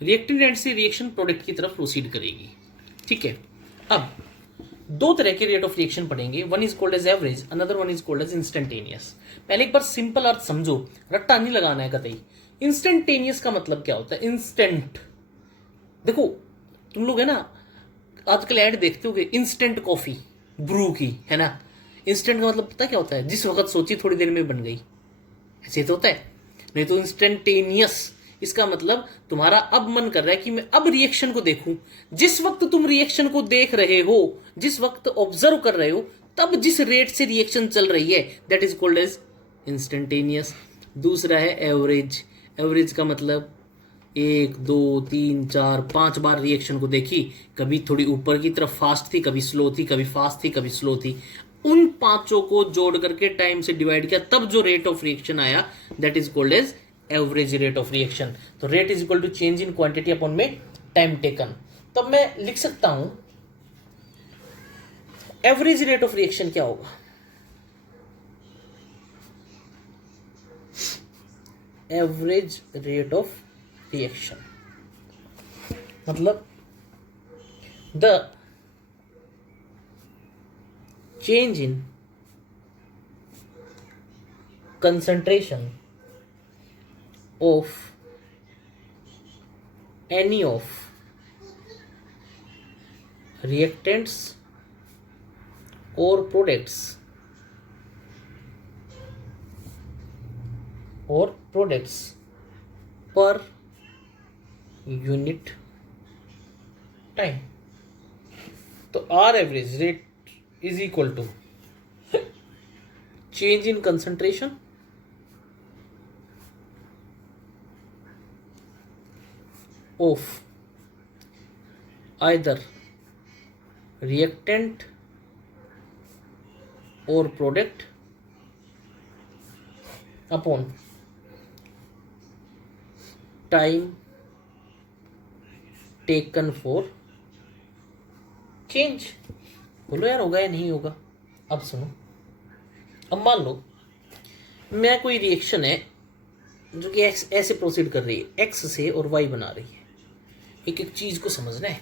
Reactant and से reaction product की तरफ प्रोसीड करेगी। ठीक है, अब दो तरह के रेट ऑफ रिएक्शन पढ़ेंगे, one is called as average, another one is called as instantaneous. पहले एक बार सिंपल अर्थ समझो, रट्टा नहीं लगाना है कतई। इंस्टेंटेनियस का मतलब क्या होता है? इंस्टेंट, देखो तुम लोग है ना आजकल ऐड देखते होगे इंस्टेंट कॉफी ब्रू की, है ना। इंस्टेंट का मतलब पता क्या होता है? जिस वक्त सोची थोड़ी देर में बन गई, ऐसे तो होता है। नहीं तो इंस्टेंटेनियस, इसका मतलब तुम्हारा अब मन कर रहा है कि मैं अब रिएक्शन को देखूं। जिस वक्त तुम रिएक्शन को देख रहे हो, जिस वक्त ऑब्जर्व कर रहे हो, तब जिस रेट से रिएक्शन चल रही है, that is called as instantaneous. दूसरा है एवरेज। एवरेज का मतलब 1 2 3 4 5 बार रिएक्शन को देखी, कभी थोड़ी ऊपर की तरफ फास्ट थी, कभी स्लो थी, कभी फास्ट थी, कभी स्लो थी, उन पांचों को जोड़ करके टाइम से डिवाइड किया, तब जो रेट ऑफ रिएक्शन आया, that is called as average rate of reaction. तो rate is equal to change in quantity upon में टाइम टेकन। तब मैं लिख सकता हूं एवरेज रेट ऑफ रिएक्शन क्या होगा? एवरेज रेट ऑफ रिएक्शन मतलब the change in concentration of any of reactants or products per unit time। तो our average rate is equal to change in concentration of either reactant or product upon time taken for change। बोलो यार होगा या नहीं होगा? अब सुनो, अब मान लो मैं कोई रिएक्शन है जो कि एक्स ऐसे प्रोसीड कर रही है, एक्स से और वाई बना रही है। एक एक चीज को समझना है,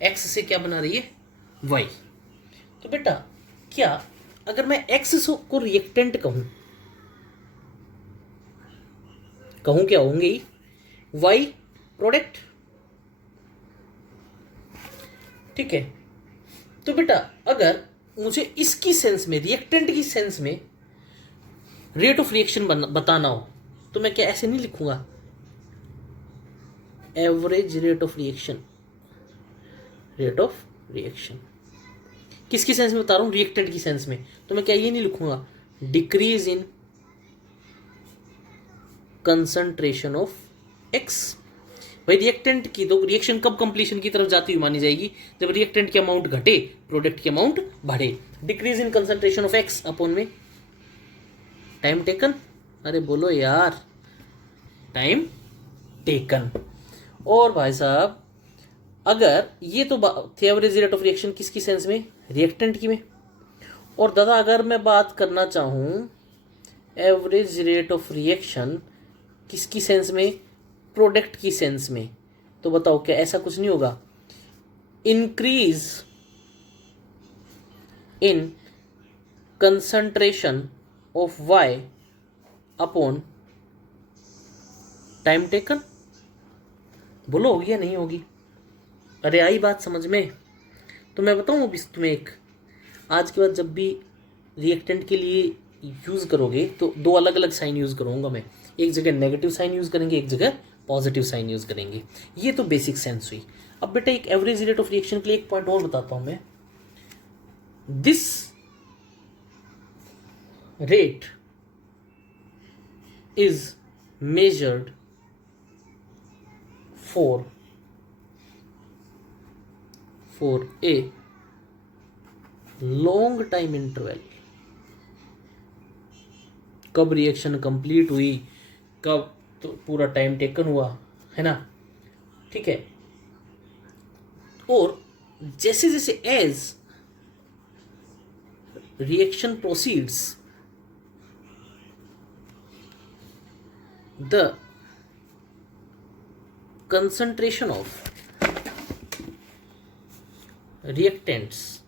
एक्स से क्या बना रही है? वाई। तो बेटा क्या अगर मैं एक्स को रिएक्टेंट कहूं, क्या होंगे ही, वाई प्रोडक्ट। ठीक है, तो बेटा अगर मुझे इसकी सेंस में, रिएक्टेंट की सेंस में रेट ऑफ रिएक्शन बताना हो, तो मैं क्या ऐसे नहीं लिखूंगा average rate of reaction. Rate of reaction किसकी सेंस में बता रहा हूं? रिएक्टेंट की सेंस में। तो मैं क्या ये नहीं लिखूंगा decrease in concentration of x. भाई रिएक्टेंट की तो रिएक्शन कब कंप्लीशन की तरफ जाती हुई मानी जाएगी? जब रिएक्टेंट की अमाउंट घटे, प्रोडक्ट की अमाउंट बढ़े। Decrease in concentration of x upon में टाइम टेकन। अरे बोलो यार, टाइम टेकन। और भाई साहब अगर ये तो थी एवरेज रेट ऑफ रिएक्शन किसकी सेंस में? रिएक्टेंट की में। और दादा अगर मैं बात करना चाहूं एवरेज रेट ऑफ रिएक्शन किसकी सेंस में? प्रोडक्ट की सेंस में। तो बताओ क्या ऐसा कुछ नहीं होगा? Increase in concentration of Y upon time taken. बोलो होगी या नहीं होगी? अरे आई बात समझ में? तो मैं बताऊं अभी तुम्हें एक, आज के बाद जब भी रिएक्टेंट के लिए यूज़ करोगे तो दो अलग अलग साइन यूज़ करूंगा मैं। एक जगह नेगेटिव साइन यूज़ करेंगे, एक जगह पॉजिटिव साइन यूज़ करेंगे। ये तो बेसिक सेंस हुई। अब बेटा एक एवरेज रेट ऑफ रिएक्शन के लिए एक पॉइंट और बताता हूं मैं। This rate is measured for a long time interval। कब रिएक्शन कंप्लीट हुई, कब तो पूरा टाइम टेकन हुआ, है ना। ठीक है, और जैसे जैसे as reaction proceeds the concentration of reactants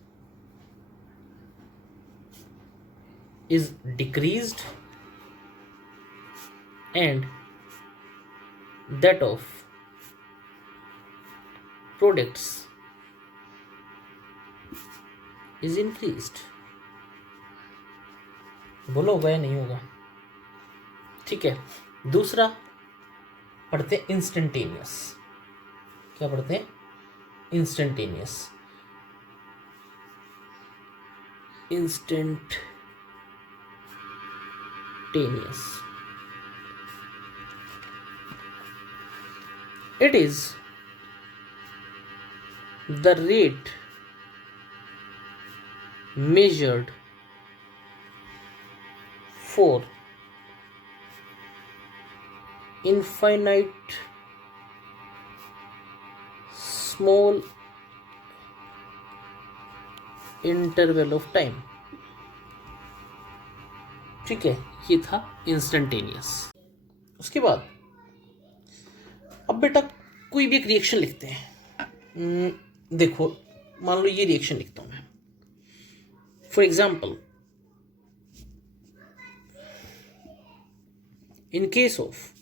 is decreased and that of products is increased. बोलो होगा या नहीं होगा? ठीक है, दूसरा पढ़ते हैं इंस्टेंटेनियस. क्या पढ़ते हैं? Instantaneous. Instantaneous. It is the rate measured for infinite small interval of time. ठीक है, ये था इंस्टेंटेनियस. उसके बाद अब बेटा कोई भी एक रिएक्शन लिखते हैं. देखो मान लो ये रिएक्शन लिखता हूं मैं. For example, in case of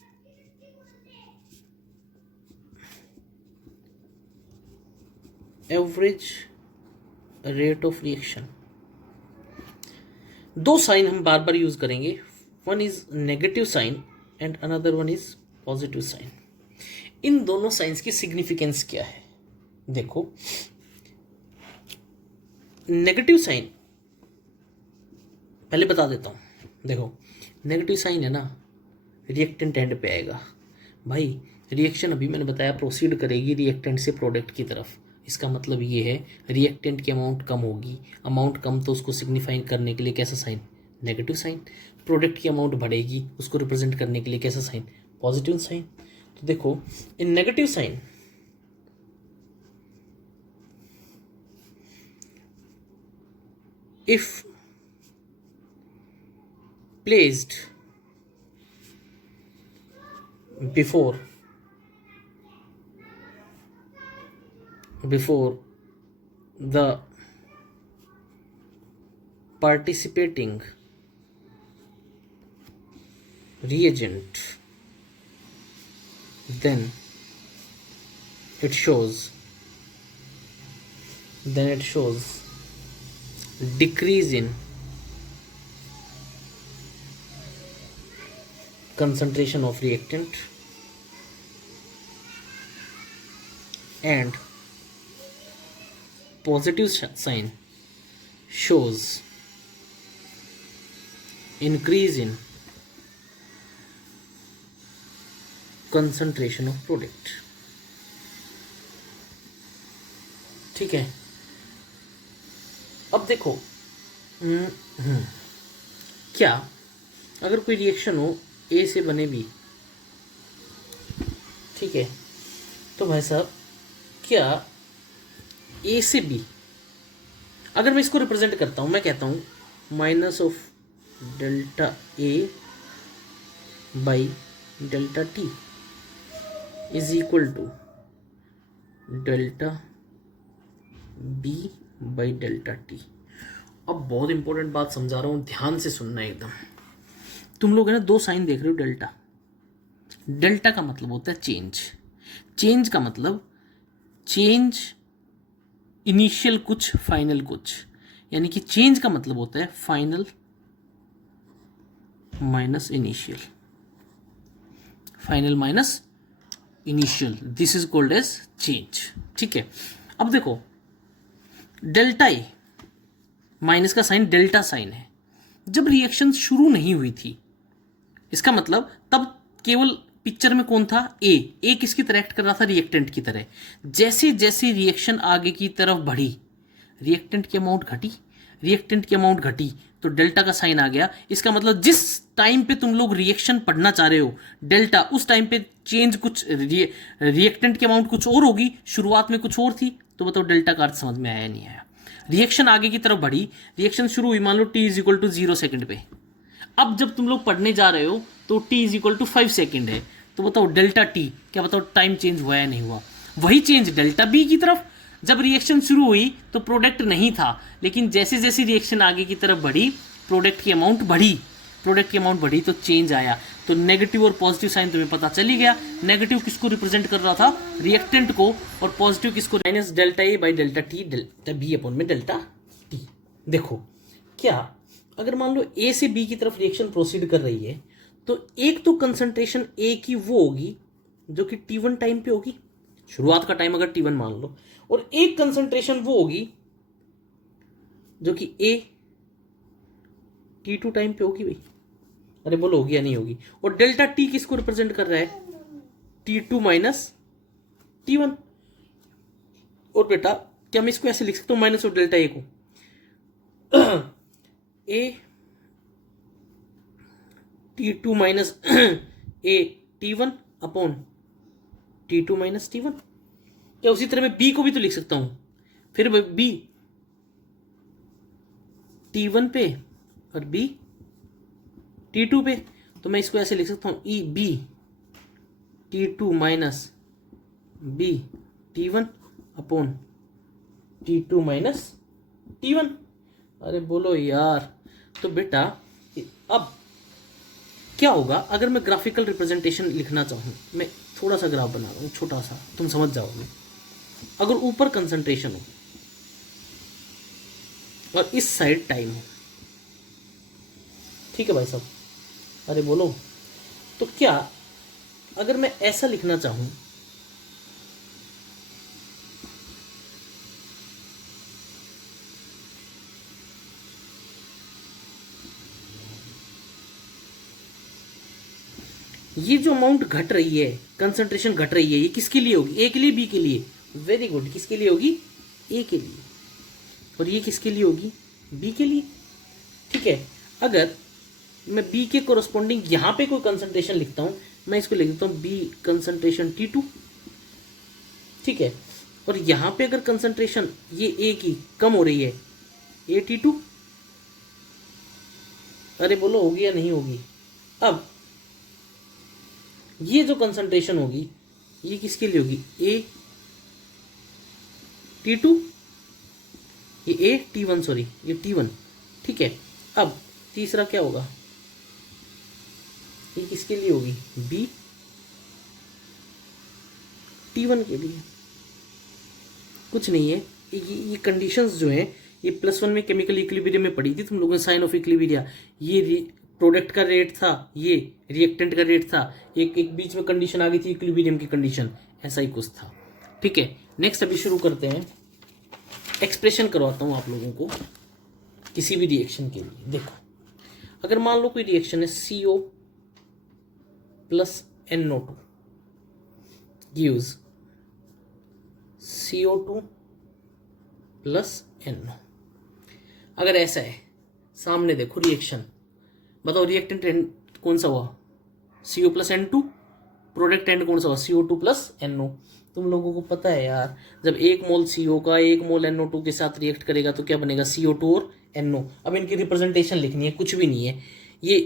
average rate of reaction, दो साइन हम बार बार यूज करेंगे. One is negative sign and another one is positive sign. इन दोनों साइंस की सिग्निफिकेंस क्या है? देखो, नेगेटिव साइन पहले बता देता हूं. देखो, नेगेटिव साइन है ना, रिएक्टेंट एंड पे आएगा. भाई रिएक्शन अभी मैंने बताया प्रोसीड करेगी रिएक्टेंट से प्रोडक्ट की तरफ. इसका मतलब ये है रिएक्टेंट की अमाउंट कम होगी. अमाउंट कम तो उसको सिग्निफाई करने के लिए कैसा साइन? Negative sign. प्रोडक्ट की अमाउंट बढ़ेगी, उसको रिप्रेजेंट करने के लिए कैसा साइन? Positive sign. तो देखो, इन negative sign if placed before the participating reagent, then it shows decrease in concentration of reactant and positive sign shows increase in concentration of product. ठीक है. अब देखो, क्या अगर कोई रिएक्शन हो ए से बने बी, ठीक है, तो भाई साहब क्या ए से बी, अगर मैं इसको रिप्रेजेंट करता हूं, मैं कहता हूं minus of delta A by delta T is equal to delta B by delta T. अब बहुत इंपॉर्टेंट बात समझा रहा हूं, ध्यान से सुनना एकदम. तुम लोग है ना दो साइन देख रहे हो. डेल्टा, डेल्टा का मतलब होता है चेंज. चेंज का मतलब चेंज इनिशियल कुछ फाइनल कुछ, यानी कि चेंज का मतलब होता है final minus initial. Final minus initial, this is called as change. ठीक है. अब देखो, डेल्टा ए माइनस का साइन डेल्टा साइन है. जब रिएक्शन शुरू नहीं हुई थी, इसका मतलब तब केवल पिक्चर में कौन था? ए किसकी तरह एक्ट कर रहा था? रिएक्टेंट की तरह. जैसे जैसे रिएक्शन आगे की तरफ बढ़ी, रिएक्टेंट की अमाउंट घटी तो डेल्टा का साइन आ गया. इसका मतलब जिस टाइम पे तुम लोग रिएक्शन पढ़ना चाह रहे हो डेल्टा, उस टाइम पे चेंज कुछ रिएक्टेंट की अमाउंट कुछ और होगी, शुरुआत में कुछ और थी. तो बताओ डेल्टा का अर्थ समझ में आया या नहीं आया? रिएक्शन आगे की तरफ बढ़ी, रिएक्शन शुरू हुई, मान लो t is equal to 0 second पे. अब जब तुम लोग पढ़ने जा रहे हो तो t is equal to 5 second है. तो बताओ डेल्टा टी, क्या बताओ टाइम चेंज हुआ या नहीं हुआ? वही चेंज डेल्टा बी की तरफ, जब रिएक्शन शुरू हुई तो प्रोडक्ट नहीं था, लेकिन जैसे जैसे रिएक्शन आगे की तरफ बढ़ी प्रोडक्ट की अमाउंट बढ़ी तो चेंज आया। तो नेगेटिव और पॉजिटिव साइन तुम्हें पता चल ही गया। नेगेटिव किसको रिप्रेजेंट कर रहा था? रिएक्टेंट को, और पॉजिटिव किसको? Minus delta A by delta T, delta B upon में डेल्टा टी। देखो क्या, अगर मान लो ए से बी की तरफ रिएक्शन प्रोसीड कर रही है तो एक तो कंसंट्रेशन ए की वो होगी जो कि T1 टाइम पे होगी, शुरुआत का टाइम अगर T1 मान लो, और एक कंसंट्रेशन वो होगी जो कि ए T2 टाइम पे होगी भाई। अरे बोलो होगी या नहीं होगी? और डेल्टा टी किसको रिप्रेजेंट कर रहा है? T2 minus T1। और बेटा क्या मैं इसको ऐसे लिख सकता हूं, माइनस और डेल्टा ए को, ए T2 माइनस ए T1 upon T2 minus T1। क्या उसी तरह मैं बी को भी तो लिख सकता हूं, फिर बी T1 पे और बी T2 पे, तो मैं इसको ऐसे लिख सकता हूं E B T2 minus B T1 upon T2 minus T1। अरे बोलो यार। तो बेटा अब क्या होगा अगर मैं ग्राफिकल रिप्रेजेंटेशन लिखना चाहूं, मैं थोड़ा सा ग्राफ बना रहा हूं छोटा सा, तुम समझ जाओगे। अगर ऊपर कंसंट्रेशन हो और इस साइड टाइम हो, ठीक है भाई साहब? अरे बोलो। तो क्या अगर मैं ऐसा लिखना चाहूं, ये जो अमाउंट घट रही है, कंसंट्रेशन घट रही है, ये किसके लिए होगी? ए के लिए, बी के लिए? Very good. किसके लिए होगी? ए के लिए। और ये किसके लिए होगी? बी के लिए। ठीक है, अगर मैं बी के कोरस्पॉन्डिंग यहां पे कोई कंसंट्रेशन लिखता हूं, मैं इसको लिख देता हूं बी कंसंट्रेशन T2। ठीक है, और यहां पे अगर कंसंट्रेशन ये ए की कम हो रही है, ए T2। अरे बोलो होगी या नहीं होगी? अब ये जो कंसंट्रेशन होगी ये किसके लिए होगी? ए T2, ये ए T1, सॉरी ये T1। ठीक है, अब तीसरा क्या होगा? ये किसके लिए होगी? बी T1 के लिए। कुछ नहीं है, ये कंडीशंस जो हैं ये +1 में केमिकल इक्विलिब्रियम में पढ़ी थी तुम लोगों ने, साइन ऑफ इक्विलिब्रिया। ये प्रोडक्ट का रेट था, ये रिएक्टेंट का रेट था, एक बीच में कंडीशन आ गई थी इक्विलिब्रियम की कंडीशन, ऐसा ही कुछ था। ठीक है, नेक्स्ट अभी शुरू करते हैं। एक्सप्रेशन करवाता हूं आप लोगों को किसी भी रिएक्शन के लिए। देखो अगर मान लो कोई रिएक्शन है CO plus NO2 gives CO2 plus NO। अगर ऐसा है, सामने देखो रिएक्शन, बताओ रिएक्टेंट एंड कौन सा हुआ? CO plus N2। Product and कौन सा हुआ? CO2 plus NO। तुम लोगों को पता है यार, जब 1 मोल CO का 1 मोल NO2 के साथ रिएक्ट करेगा तो क्या बनेगा? CO2 और NO। अब इनकी रिप्रेजेंटेशन लिखनी है, कुछ भी नहीं है। ये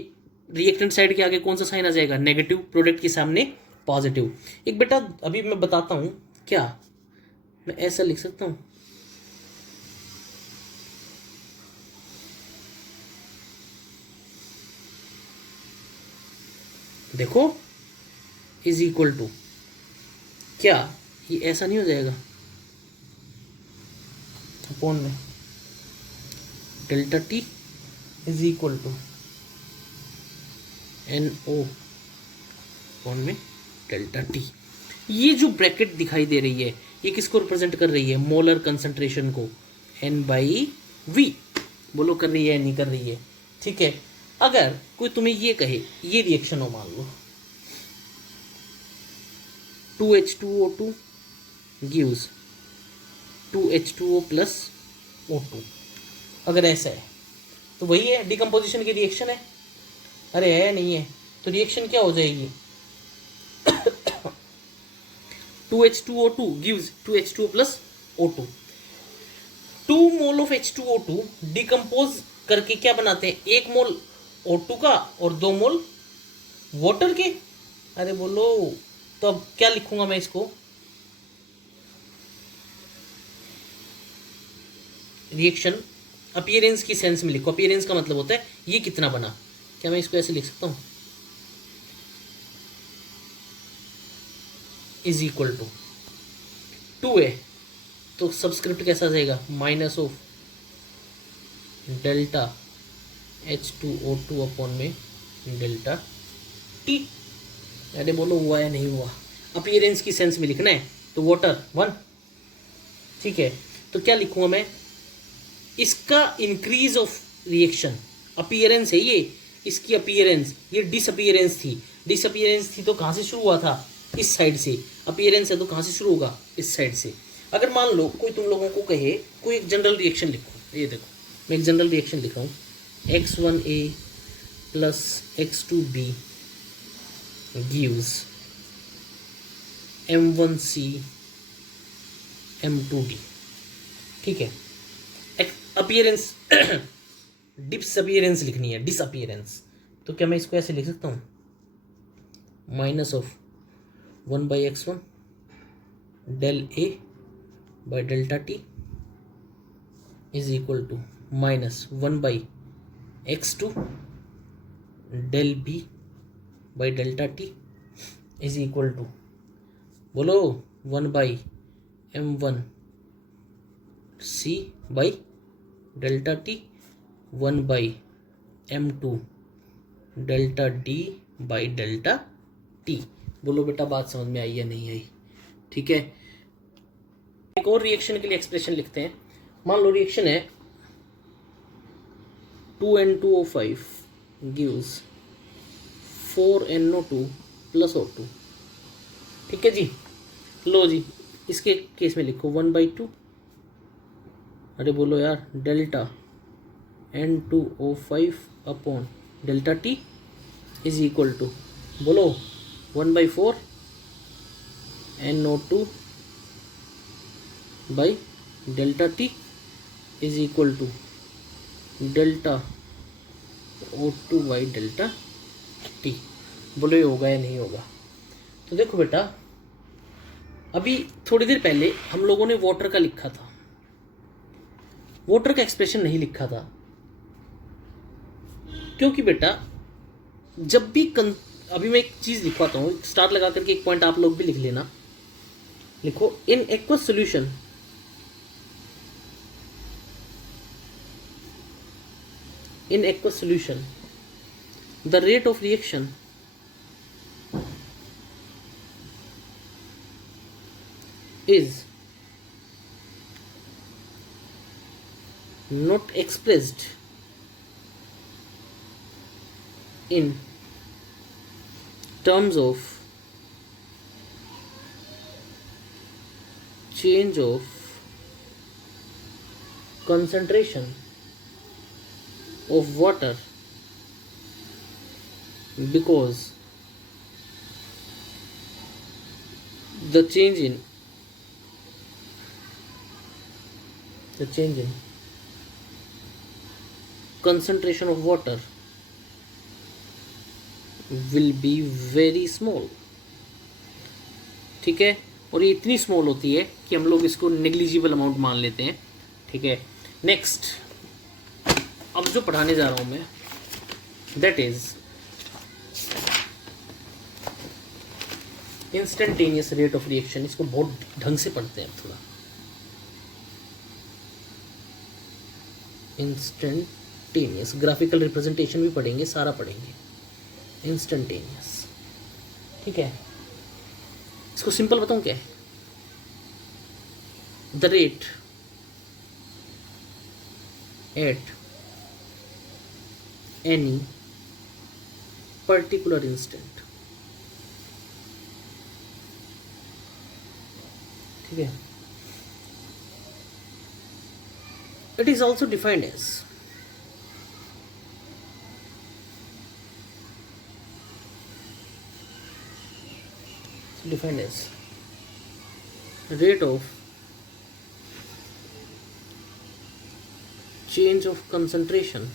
रिएक्टेंट साइड के आगे कौन सा साइन आ जाएगा? नेगेटिव, प्रोडक्ट के सामने पॉजिटिव। एक बेटा अभी मैं बताता हूं, क्या मैं ऐसा लिख सकता हूं? देखो इज इक्वल टू, क्या ये ऐसा नहीं हो जाएगा? अपॉन में delta T is equal to NO upon में डेल्टा टी। ये जो ब्रैकेट दिखाई दे रही है ये किसको रिप्रेजेंट कर रही है? मोलर कंसंट्रेशन को, N/V। बोलो कर रही है नहीं कर रही है? ठीक है, अगर कोई तुम्हें ये कहे, ये रिएक्शन हो मान लो 2H2O2 gives 2H2O plus O2, अगर ऐसा है तो वही है, डिकम्पोजिशन की रिएक्शन है। अरे है नहीं है? तो रिएक्शन क्या हो जाएगी? 2H2O2 gives 2H2O plus O2। 2 mole of H2O2 decompose करके क्या बनाते हैं? 1 मोल O2 का और 2 मोल वाटर के। अरे बोलो, तो अब क्या लिखूंगा मैं इसको? रिएक्शन अपीयरेंस की सेंस में लिखो। अपीयरेंस का मतलब होता है ये कितना बना। क्या मैं इसको ऐसे लिख सकता हूँ? इज इक्वल टू 2a, तो सबस्क्रिप्ट कैसा जाएगा? Minus of delta H2O2 upon में डेल्टा टी। अरे बोलो हुआ या नहीं हुआ? अपीयरेंस की सेंस में लिखना है तो वाटर 1, ठीक है। तो क्या लिखूंगा मैं? इसका इंक्रीज ऑफ रिएक्शन अपीयरेंस है ये, इसकी अपीयरेंस, ये डिसअपीयरेंस थी। डिसअपीयरेंस थी तो कहाँ से शुरू हुआ था? इस साइड से। अपीयरेंस है तो कहाँ से शुरू होगा? इस साइड से। अगर मान लो कोई तुम लोगों को कहे कोई एक जनरल रिएक्शन लिखो, ये देखो मैं एक जनरल रिएक्शन लिख रहा हूँ, X1A plus X2B gives M1C M2D, ठीक है। अपीयरेंस डिसअपीयरेंस लिखनी है, डिसअपीयरेंस। तो क्या मैं इसको ऐसे लिख सकता हूँ? Minus of 1/x1 del A by delta T is equal to minus 1/x2 del B by delta T is equal to, बोलो, 1/m1 C by delta T 1/m2 delta D by delta T. बोलो बेटा बात समझ में आई या नहीं आई? ठीक है। एक और रिएक्शन के लिए एक्सप्रेशन लिखते हैं। मान लो रिएक्शन है 2N2O5 gives 4NO2 plus O2, ठीक है जी। लो जी, इसके केस में लिखो 1/2, अरे बोलो यार, delta N2O5 upon delta T is equal to, बोलो, 1/4 NO2 by delta T is equal to delta O2 by delta T. बोलो ये होगा या नहीं होगा? तो देखो बेटा, अभी थोड़ी देर पहले हम लोगों ने वाटर का लिखा था, वाटर का एक्सप्रेशन नहीं लिखा था, क्योंकि बेटा जब भी अभी मैं एक चीज लिखवाता हूँ, स्टार लगा करके एक पॉइंट आप लोग भी लिख लेना। लिखो, in aqueous solution in aqueous solution the rate of reaction is not expressed in terms of change of concentration of water because the change in concentration of water will be very small, ठीक है। और ये इतनी small होती है कि हम लोग इसको नेग्लिजिबल अमाउंट मान लेते हैं, ठीक है। नेक्स्ट, अब जो पढ़ाने जा रहा हूं मैं, that is instantaneous rate of reaction. इसको बहुत ढंग से पढ़ते हैं थोड़ा। इंस्टेंटेनियस ग्राफिकल रिप्रेजेंटेशन भी पढ़ेंगे, सारा पढ़ेंगे। इंस्टेंटेनियस, ठीक है। इसको सिंपल बताऊं क्या है? The rate at any particular instant, ठीक है। It is also defined as rate of change of concentration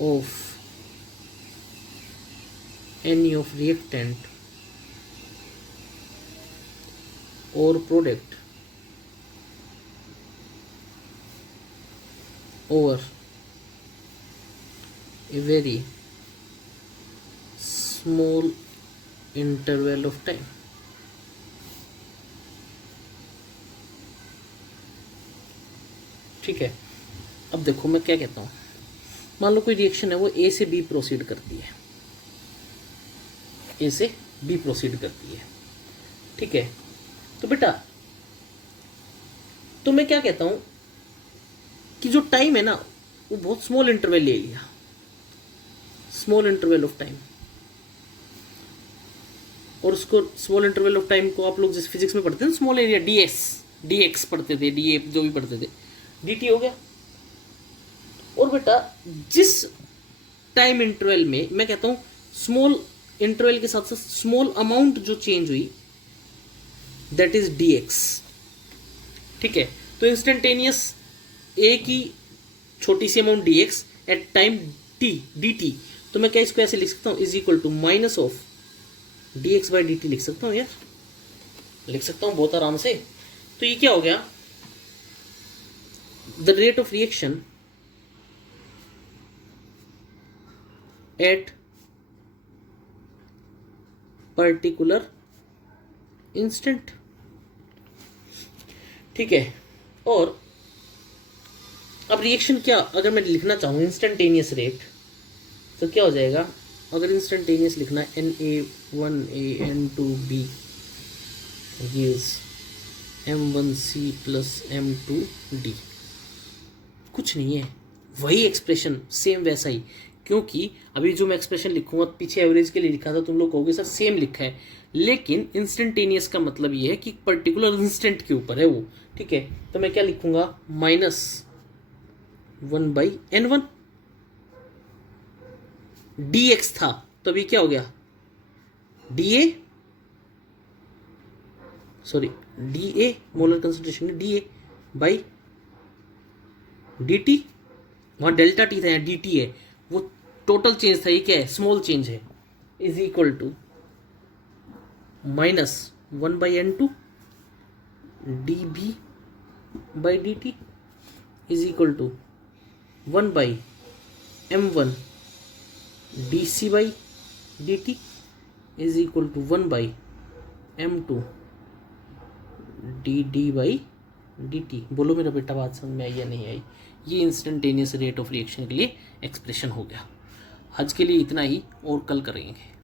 of any of reactant or product over a very small interval of time. ठीक है, अब देखो मैं क्या कहता हूँ। मान लो कोई रिएक्शन है वो ए से बी प्रोसीड करती है, ए से बी प्रोसीड करती है, ठीक है। तो बेटा तो मैं क्या कहता हूँ कि जो टाइम है ना वो बहुत स्मॉल इंटरवल ले लिया, स्मॉल इंटरवल ऑफ टाइम। और उसको स्मॉल इंटरवल ऑफ टाइम को आप लोग जैसे फिजिक्स में पढ़ते हैं स्मॉल एरिया डी एक्स पढ़ते थे, डी ए जो भी पढ़ते थे, डी टी हो गया। और बेटा जिस टाइम इंटरवल में मैं कहता हूं स्मॉल इंटरवल के साथ साथ स्मॉल अमाउंट जो चेंज हुई दैट इज डी एक्स, ठीक है। तो इंस्टेंटेनियस ए की छोटी सी amount d x at time t d t, तो मैं क्या इसको ऐसे लिख सकता हूं is equal to minus of d x by d t लिख सकता हूं यार, लिख सकता हूं बहुत आराम से। तो ये क्या हो गया, the rate of reaction at particular instant, ठीक है। और अब रिएक्शन क्या अगर मैं लिखना चाहूँ इंस्टेंटेनियस रेट तो क्या हो जाएगा, अगर इंस्टेंटेनियस लिखना है Na1A N2B gives M1C plus M2D, कुछ नहीं है, वही एक्सप्रेशन सेम वैसा ही। क्योंकि अभी जो मैं एक्सप्रेशन लिखूंगा पीछे एवरेज के लिए लिखा था, तुम लोग कहोगे सर सेम लिखा है, लेकिन इंस्टेंटेनियस का मतलब ये है कि पर्टिकुलर इंस्टेंट के ऊपर है वो, ठीक है। तो मैं क्या लिखूंगा -1/N1 dx था, तो अभी क्या हो गया dA, sorry dA molar concentration है dA बाई dt, वहां डेल्टा टी था, यहाँ dt है, वो टोटल चेंज था, ये क्या है स्मॉल चेंज है, is equal to -1/N2 dB by dt is equal to 1/M1 dC by dt is equal to 1/M2 dd by dt। बोलो मेरा बेटा बात समझ में आई या नहीं आई। ये इंस्टेंटेनियस रेट ऑफ रिएक्शन के लिए एक्सप्रेशन हो गया। आज के लिए इतना ही, और कल करेंगे।